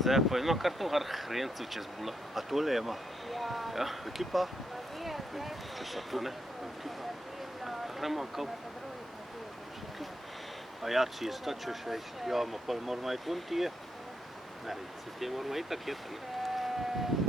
Zdaj pa ima kar to hrencu čez bulo. A tole ima? Ja. Ekipa? Če so tu, ne? Gremo kao. A ja, cesta, če še ja, pa moramo iti vun tije? Se ti moramo itak jeti, ne?